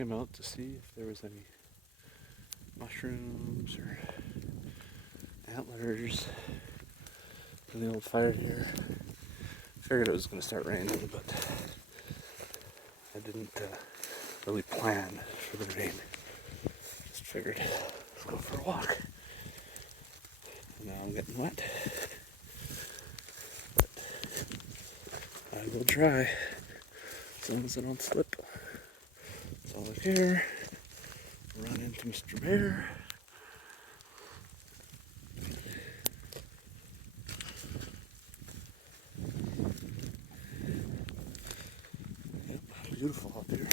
came out to see if there was any mushrooms or antlers in the old fire here. Figured it was going to start raining, but I didn't really plan for the rain. Just figured, let's go for a walk. Now I'm getting wet, but I will try as long as I don't slip. So out here, run into Mr. Bear. Yep, beautiful out there.